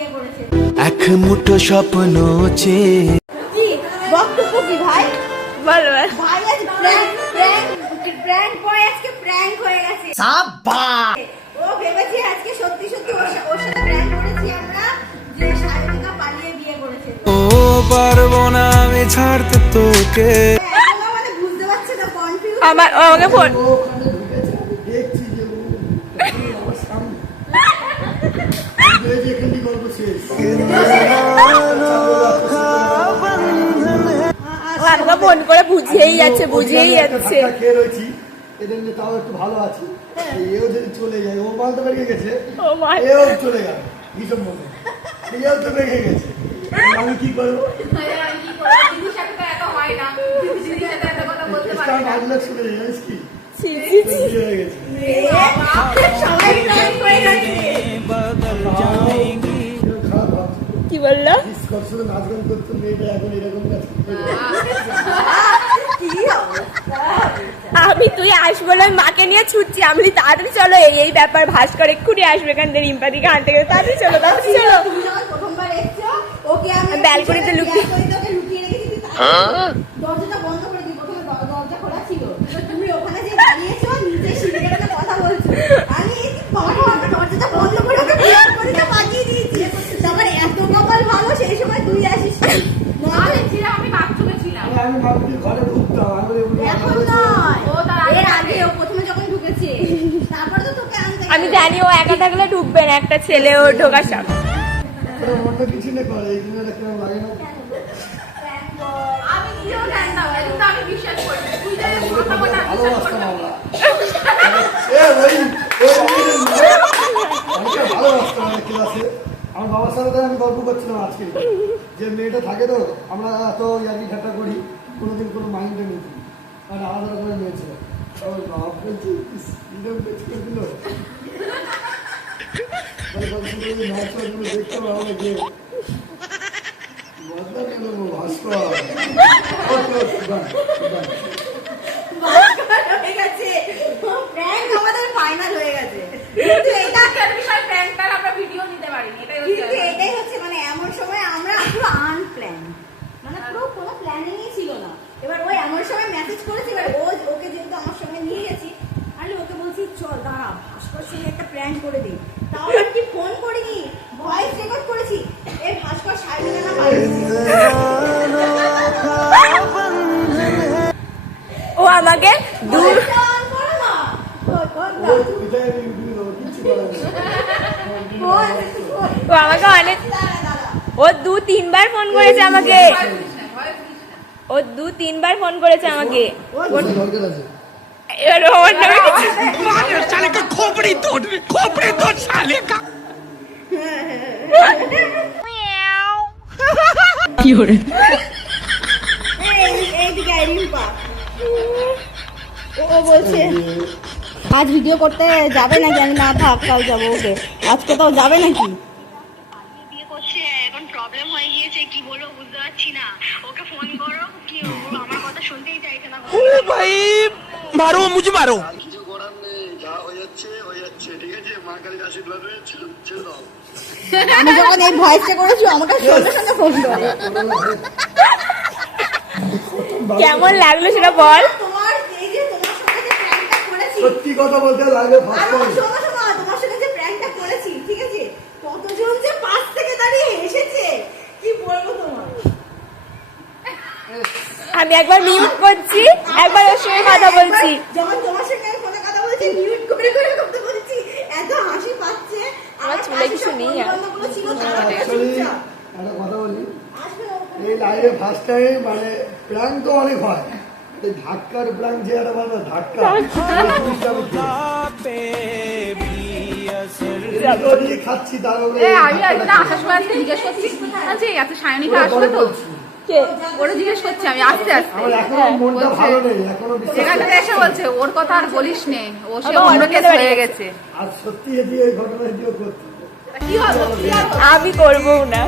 এক মুঠো স্বপ্ন চেয়ে বক্তব্য কি ভাই? বল ভাই আজ প্র্যাঙ্ক করে আজকে প্র্যাঙ্ক হয়ে গেছে। সাবাস। ও ভেবেছি আজকে সত্যি সত্যি ওর সাথে প্র্যাঙ্ক করেছি আমরা, যে শারমিতা পালিয়ে বিয়ে করেছে। ও পারবো না আমি ছাড়তে তোকে। এখনো মানে বুঝতে পারছে না, কনফিউজ। আমাকে ফোন আমাকে ফোন করে বুঝিয়েই যাচ্ছে তাও একটু ভালো আছি। এও যদি চলে যায়, ও মাল তো বেরিয়ে গেছে, ও মা এও চলে গেল হিসব মনে, এও তো বেরিয়ে গেছে। আমি কি করবো? কি বললো? নাচ গান করতো মেয়েটা, এখন এরকম আমি তুই আসবো বলে মাকে নিয়ে ছুটছি, আমি তাড়াতাড়ি চলো, এই ব্যাপার ভাস্কর এক্ষুনি আসবে এখান থেকে, রিম্পা দিকে আনতে গেলে তাড়াতাড়ি চলো। তুমি যখন প্রথমবার এসেছো ওকে আমি ব্যালকনিতে লুকিয়ে রেখেছি, দরজাটা বন্ধ করে দিই। প্রথমে দরজা খোলা ছিল, তুমি ওখানে যে দাঁড়িয়েছো নিচে সিঁড়িতে কথা বলছো, আমি দরজাটা বন্ধ করে ওকে বের করে দিয়ে পাঠিয়ে দিয়েছি। তারপর এত কপাল ভালো সেই সময় তুই আসিস। আমি বাথরুমে ছিলাম। আমি ভাবছি ঘরে ঢুকতাম, এখন নয়, ও তার আগে ও প্রথমে যখন ঢুকেছে, তারপর তো তোকে আনতে আমি জানি ও একা থাকলে ঢুকবে না, একটা ছেলে ও ঢোকার সামনে। অন্য কিছু না করে এই জন্য দেখলাম লাগে না। আমি নিজেও জানি না, কিন্তু আমি বিশ্বাস করি না। তুই যে কথা বলা ভালোবাসতাম আমরা। অনেকটা ভালোবাসতাম আমাদের ক্লাসে। আমার বাবার সাথে আমি গল্প করছিলাম আজকে, যে মেয়েটা থাকে তো আমরা এত ইয়ার্কি ঠাট্টা করি, কোনোদিন কোনো মাইন্ডে নিই, মানে আলাদা রকমের মেয়ে ছিল। ওর বাপ বলছি করে দিল, দেখতে পাবো যে ভাস্কর হয়ে গেছে, প্র্যাঙ্ক আমাদের ফাইনাল হয়ে গেছে। কিন্তু এটা বিষয় প্র্যাঙ্কটার আমরা ভিডিও নিতে পারিনি, এটাই হচ্ছে। কিন্তু এটাই হচ্ছে মানে এমন সময় আমরা পুরো আনপ্ল্যান, মানে পুরো কোনো প্ল্যানিংই ছিল না। এবার ওই এমন সময় মেসেজ করেছি, এবার ওকে যেহেতু আমার সঙ্গে নিয়ে গেছি, আমি ওকে বলছি চল দাঁড়া ভাস্কর সঙ্গে একটা প্ল্যান করে দিই। তাও আর কি ফোন করিনি, ভয়েস রেকর্ড করেছি। এই ভাস্কর শারমিতা না ও আমাকে দূর ও আমাকে অনেক ও 2-3 বার ফোন করেছে আমাকে, ও 2-3 বার ফোন করেছে আমাকে। এবার ওর নামে खोपड़ी तोड़ साले का। কি করে এইদিকে রিম্পা ও বলছে আজ ভিডিও করতে যাবে নাকি? আমি না থাক, কাল যাবো। ওকে আজ কোথাও যাবে নাকি? বিয়ে করছে, এখন প্রবলেম হয়ে গিয়েছে, কি বলবো বুঝতে পারছি না। ওকে ফোন করো, কি ও আমার কথা শুনতেই চাইছে না। ओ भाई मारो मुझे मारो। কিছু করার নেই, যা হয়ে যাচ্ছে ঠিক আছে। মা কালীর আশীর্বাদ রয়েছে, ছেড়ে দাও। আমি যখন এই ভয়েসটা করেছি আমাকে সঙ্গে সঙ্গে ফোন করে। কেমন লাগলো সেটা বল। তোমার এই যে তোমার সঙ্গে যে প্র্যাঙ্কটা করেছি, সত্যি কথা বলতে লাগে আর ভাস্কর, শোনো শোনো, তোমার সঙ্গে যে প্র্যাঙ্কটা করেছি ঠিক আছে, কতজন যে পাশ থেকে দাঁড়িয়ে হেসেছে কি বলবো তোমার। আমি একবার মিউট করছি, একবার ওর সঙ্গে কথা বলছি। যখন তোমার সঙ্গে আমি ফোনে কথা বলছি মিউট করে করে কথা বলছি, এত হাসি পাচ্ছে। আমার চুলে কিছু নেই আর। বন্ধুগুলো ছিল তারা Actually, চুপচাপ। একটা কথা বলি, আসবে না ওখানে। এই লাইভে ফার্স্ট টাইম মানে প্র্যাঙ্ক তো অনেক হয়, এই ধাক্কার প্র্যাঙ্ক যে একটা মানে ধাক্কা দিয়ে খাচ্ছি, তার উপরে আমি একদিন আসার সময় আজকে জিজ্ঞেস করছি, আচ্ছা এত সায়নিকা আসবে তো? কে? ওরা জিজ্ঞেস করছে, আমি আসতে আসতে আমার এখনো মনটা ভালো নেই, এখনো বিশ্বাস এখানে করতে এসে বলছে ওর কথা আর বলিস নে, ও সে আবার অন্য অন্য কেস কেউ হয়ে হয়ে গেছে। আর সত্যি যদি এই ঘটনা দিয়েও করতে কি হবে? আমি করবো না।